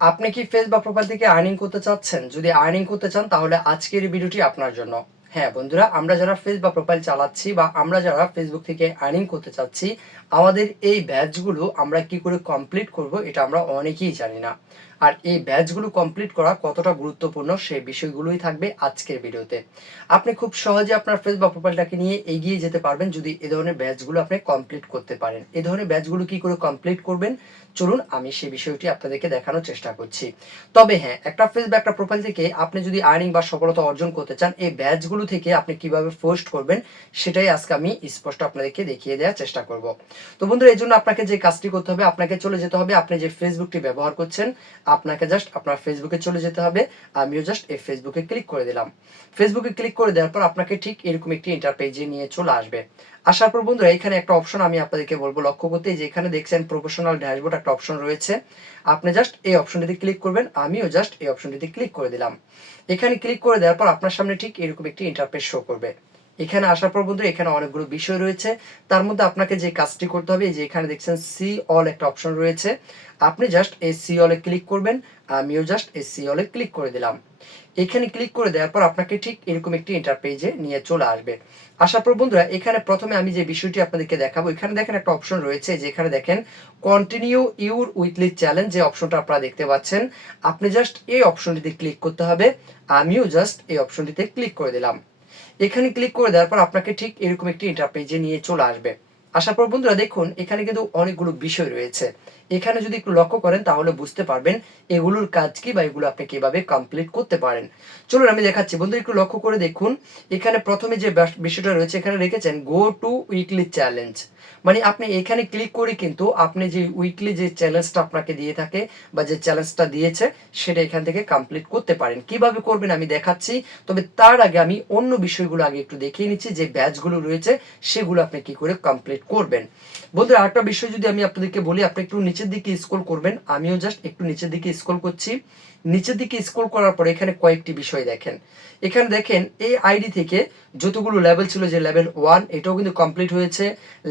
আপনি কি ফেস বা প্রোফাইল থেকে আর্নিং করতে চাচ্ছেন? যদি আর্নিং করতে চান, তাহলে আজকের ভিডিওটি আপনার জন্য। হ্যাঁ বন্ধুরা, আমরা যারা ফেস বা প্রোফাইল চালাচ্ছি বা আমরা যারা ফেসবুক থেকে আর্নিং করতে চাচ্ছি, আমাদের এই ব্যাচগুলো আমরা কি করে কমপ্লিট করব, এটা আমরা অনেকেই জানি না। আর এই ব্যাচগুলো কমপ্লিট করা কতটা গুরুত্বপূর্ণ সেই বিষয়গুলোই থাকবে আজকের ভিডিওতে। আপনি খুব সহজে আপনার ফেস বা প্রোফাইলটাকে নিয়ে এগিয়ে যেতে পারবেন যদি এ ধরনের ব্যাচগুলো আপনি কমপ্লিট করতে পারেন। এ ধরনের ব্যাচগুলো কি করে কমপ্লিট করবেন? চলুন আমি সেই বিষয়টি আপনাদেরকে দেখানোর চেষ্টা করছি। তবে হ্যাঁ একটা ফেস বা একটা প্রোফাইল থেকে আপনি যদি আর্নিং বা সফলতা অর্জন করতে চান, এই ব্যাচগুলো থেকে আপনি কীভাবে পোস্ট করবেন সেটাই আজকে আমি স্পষ্ট আপনাদেরকে দেখিয়ে দেওয়ার চেষ্টা করব। তো বন্ধুরা, এই জন্য আপনাকে যে কাজটি করতে হবে, আপনাকে চলে যেতে হবে। আপনি যে ফেসবুকটি ব্যবহার করছেন আপনাকে জাস্ট আপনার ফেসবুকে চলে যেতে হবে। আমিও জাস্ট এই ফেসবুকে ক্লিক করে দিলাম। ফেসবুকে ক্লিক করে দেওয়ার পর আপনাকে ঠিক এরকম একটি ইন্টারপেজে নিয়ে চলে আসবে। আসার পর বন্ধুরা, এখানে একটা অপশন আমি আপনাদেরকে বলব লক্ষ্য করতে। যে এখানে দেখছেন প্রফেশনাল ড্যাশবোর্ড একটা অপশন রয়েছে। আপনি জাস্ট এই অপশনটিতে ক্লিক করবেন। আমিও জাস্ট এই অপশনটিতে ক্লিক করে দিলাম। এখানে ক্লিক করে দেওয়ার পর আপনার সামনে ঠিক এরকম একটি ইন্টারপেজ শো করবে। এখানে আসার পর বন্ধু এখানে অনেকগুলো বিষয় রয়েছে। তার মধ্যে আপনাকে যে কাজটি করতে হবে যে এখানে দেখছেন সি অল একটা অপশন রয়েছে। আপনি জাস্ট এই সি অলে ক্লিক করবেন, আমিও জাস্ট এই সি অলে ক্লিক করে দিলাম। এখানে ক্লিক করে দেওয়ার পর আপনাকে ঠিক এরকম একটি ইন্টারপেজে নিয়ে চলে আসবে। আসার পর বন্ধুরা, এখানে প্রথমে আমি যে বিষয়টি আপনাদেরকে দেখাবো, এখানে দেখেন একটা অপশন রয়েছে, যেখানে দেখেন কন্টিনিউ ইউর উইকলি চ্যালেঞ্জ যে অপশনটা আপনারা দেখতে পাচ্ছেন। আপনি জাস্ট এই অপশনটিতে ক্লিক করতে হবে, আমিও জাস্ট এই অপশনটিতে ক্লিক করে দিলাম। এখানে ক্লিক করে দেওয়ার পর আপনাকে ঠিক এরকম একটি ইন্টারপেজে নিয়ে চলে আসবে। আসার পর বন্ধুরা দেখুন, এখানে কিন্তু অনেকগুলো বিষয় রয়েছে। এখানে যদি একটু লক্ষ্য করেন, তাহলে বুঝতে পারবেন এগুলোর কাজ কি বা এগুলো আপনি কীভাবে কমপ্লিট করতে পারেন। চলুন আমি দেখাচ্ছি। বন্ধু একটু লক্ষ্য করে দেখুন, এখানে প্রথমে যে বিষয়টা রয়েছে, এখানে রেখেছেন গো টু উইকলি চ্যালেঞ্জ মানে আপনি এখানে ক্লিক করে কিন্তু আপনি যে উইকলি যে চ্যালেঞ্জটা আপনাকে দিয়ে থাকে বা যে চ্যালেঞ্জটা দিয়েছে, সেটা এখান থেকে কমপ্লিট করতে পারেন। কীভাবে করবেন আমি দেখাচ্ছি, তবে তার আগে আমি অন্য বিষয়গুলো আগে একটু দেখিয়ে নিচ্ছি, যে ব্যাচগুলো রয়েছে, সেগুলো আপনি কি করে কমপ্লিট করবেন। বন্ধুরা, আরেকটা বিষয় যদি আমি আপনাদেরকে বলি, আপনি একটু নিচের দিকে স্ক্রল করবেন, আমিও জাস্ট একটু নিচের দিকে স্ক্রল করছি। নিচের দিকে স্ক্রল করার পর এখানে কয়েকটি বিষয় দেখেন। এখানে দেখেন, এই আইডি থেকে যতগুলো লেভেল ছিল যে লেভেল ওয়ান এটাও কিন্তু কমপ্লিট হয়েছে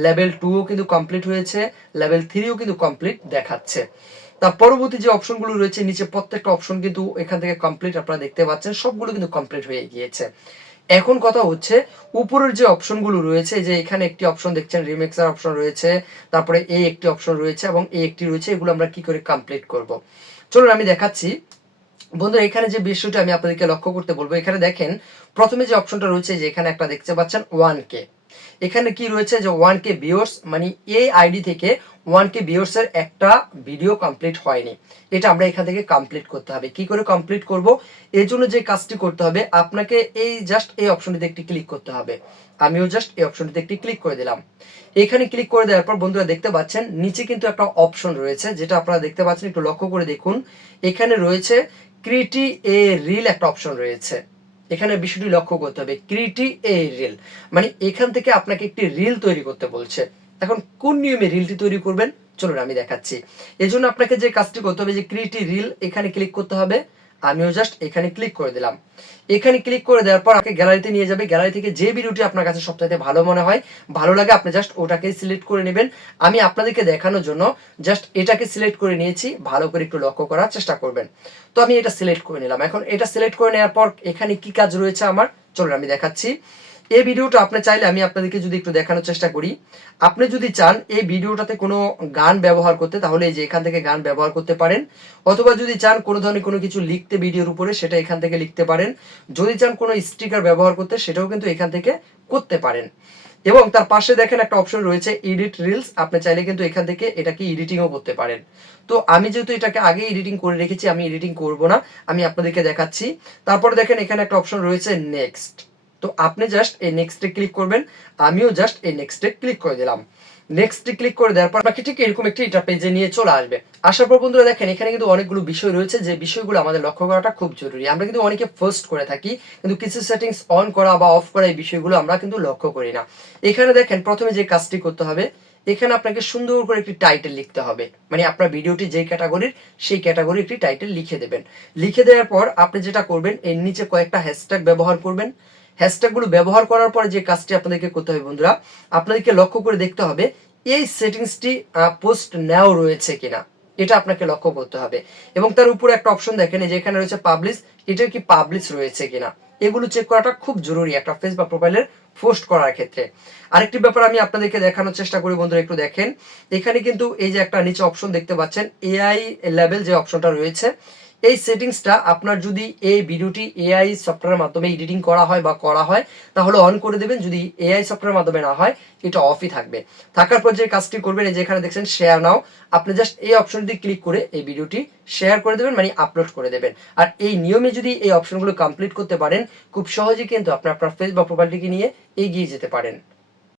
লেভেল টুও কিন্তু কমপ্লিট হয়েছে লেভেল থ্রিও কিন্তু কমপ্লিট দেখাচ্ছে। তার পরবর্তী যে অপশনগুলো রয়েছে, নিচে প্রত্যেকটা অপশন কিন্তু এখান থেকে কমপ্লিট আপনারা দেখতে পাচ্ছেন, সবগুলো কিন্তু কমপ্লিট হয়ে গিয়েছে। এখন কথা হচ্ছে, উপরের যে অপশনগুলো রয়েছে, যে এখানে একটি অপশন দেখছেন রিমেক্সার অপশন রয়েছে, তারপরে এ একটি অপশন রয়েছে এবং এ একটি রয়েছে, এগুলো আমরা কি করে কমপ্লিট করব? চলুন আমি দেখাচ্ছি। বন্ধুরা, এখানে যে বিষয়টা আমি আপনাদেরকে লক্ষ্য করতে বলব, এখানে দেখেন, প্রথমে যে অপশনটা রয়েছে যে এখানে একটা দেখতে পাচ্ছেন ওয়ান কে এখানে কি রয়েছে যে ওয়ান কে ভিউয়ার্স মানে এই আইডি থেকে ওয়ান কে ভিউয়ার্সের একটা ভিডিও কমপ্লিট হয়নি। এটা আমরা এখান থেকে কমপ্লিট করতে হবে। কি করে কমপ্লিট করব? এর জন্য যে কাজটি করতে হবে, আপনাকে এই জাস্ট এই অপশনটিতে একটি ক্লিক করতে হবে। আমিও জাস্ট এই অপশনটিতে একটি ক্লিক করে দিলাম। এখানে ক্লিক করে দেওয়ার পর বন্ধুরা দেখতে পাচ্ছেন, নিচে কিন্তু একটা অপশন রয়েছে, যেটা আপনারা দেখতে পাচ্ছেন, একটু লক্ষ্য করে দেখুন। এখানে রয়েছে ক্রিটি এ রিল একটা অপশন রয়েছে। এখানে বিষয়টি লক্ষ্য করতে হবে। ক্রিটি এ রিল মানে এখান থেকে আপনাকে একটি রিল তৈরি করতে বলছে। এখন কোন নিয়মে রিলটি তৈরি করবেন? চলুন আমি দেখাচ্ছি। এজন্য জন্য আপনাকে যে কাজটি করতে হবে যে ক্রিটি রিল এখানে ক্লিক করতে হবে। আমিও জাস্ট এখানে ক্লিক করে দিলাম। এখানে ক্লিক করে দেওয়ার পর আপনাকে গ্যালারিতে নিয়ে যাবে। গ্যালারি থেকে যে ভিডিওটি আপনার কাছে সবচাইতে ভালো মনে হয়, ভালো লাগে, আপনি জাস্ট ওটাকে সিলেক্ট করে নেবেন। আমি আপনাদেরকে দেখানোর জন্য জাস্ট এটাকে সিলেক্ট করে নিয়েছি। ভালো করে একটু লক্ষ্য করার চেষ্টা করবেন। তো আমি এটা সিলেক্ট করে নিলাম। এখন এটা সিলেক্ট করে নেওয়ার পর এখানে কি কাজ রয়েছে আমার? চলুন আমি দেখাচ্ছি। এই ভিডিওটা আপনি চাইলে আমি আপনাদেরকে যদি একটু দেখানোর চেষ্টা করি। আপনি যদি চান এই ভিডিওটাতে কোনো গান ব্যবহার করতে, তাহলে যে এখান থেকে গান ব্যবহার করতে পারেন। অথবা যদি চান কোনো ধরনের কোনো কিছু লিখতে ভিডিওর উপরে, সেটা এখান থেকে লিখতে পারেন। যদি চান কোনো স্টিকার ব্যবহার করতে, সেটাও কিন্তু এখান থেকে করতে পারেন। এবং তার পাশে দেখেন একটা অপশন রয়েছে, এডিট রিলস। আপনি চাইলে কিন্তু এখান থেকে এটাকে এডিটিংও করতে পারেন। তো আমি যেহেতু এটাকে আগে এডিটিং করে রেখেছি, আমি এডিটিং করব না, আমি আপনাদেরকে দেখাচ্ছি। তারপরে দেখেন এখানে একটা অপশন রয়েছে, নেক্সট। তো আপনি জাস্ট এই নেক্সটে ক্লিক করবেন, আমিও জাস্ট এই নেক্সটে ক্লিক করে দিলাম। নেক্সটে ক্লিক করে দেওয়ার পর আপনাকে ঠিক এরকম একটি এটা পেজে নিয়ে চলে আসবে। আসার পর বন্ধুরা দেখেন, এখানে কিন্তু অনেকগুলো বিষয় রয়েছে, যে বিষয়গুলো আমাদের লক্ষ্য করাটা খুব জরুরি। আমরা কিন্তু অনেকে ফার্স্ট করে থাকি, কিন্তু কিছু সেটিংস অন করা বা অফ করা এই বিষয়গুলো আমরা কিন্তু লক্ষ্য করি না। এখানে দেখেন, প্রথমে যে কাজটি করতে হবে, এখানে আপনাকে সুন্দর করে একটি টাইটেল লিখতে হবে। মানে আপনার ভিডিওটি যেই ক্যাটাগরির সেই ক্যাটাগরি একটি টাইটেল লিখে দেবেন। লিখে দেওয়ার পর আপনি যেটা করবেন, এর নিচে কয়েকটা হ্যাশট্যাগ ব্যবহার করবেন। হ্যাশট্যাগুলো ব্যবহার করার পরে যে কাজটি আপনাদেরকে করতে হবে বন্ধুরা, আপনাদেরকে লক্ষ্য করে দেখতে হবে এই সেটিংসটি পোস্ট নেও রয়েছে কিনা। এটা আপনাকে লক্ষ্য করতে হবে। এবং তার উপরে একটা অপশন দেখেন যে এখানে রয়েছে পাবলিশ এটার কি পাবলিশ রয়েছে কিনা? এগুলো চেক করাটা খুব জরুরি একটা ফেস বা প্রোফাইলের পোস্ট করার ক্ষেত্রে। আরেকটি ব্যাপার আমি আপনাদেরকে দেখানোর চেষ্টা করি বন্ধুরা, একটু দেখেন। এখানে কিন্তু এই যে একটা নিচে অপশন দেখতে পাচ্ছেন এআই লেভেল যে অপশনটা রয়েছে এই সেটিংসটা আপনার যদি এই ভিডিওটি এআই সফটওয়্যারের মাধ্যমে এডিটিং করা হয় বা করা হয়, তাহলে অন করে দেবেন। যদি এআই সফটওয়্যারের মাধ্যমে না হয়, এটা অফই থাকবে। থাকার পর যে কাজটি করবেন, এই যে এখানে দেখছেন শেয়ার নাও আপনি জাস্ট এই অপশনটি ক্লিক করে এই ভিডিওটি শেয়ার করে দেবেন মানে আপলোড করে দেবেন। আর এই নিয়মে যদি এই অপশনগুলো কমপ্লিট করতে পারেন, খুব সহজেই কিন্তু আপনি আপনার ফেস প্রোফাইলটিকে নিয়ে এগিয়ে যেতে পারেন।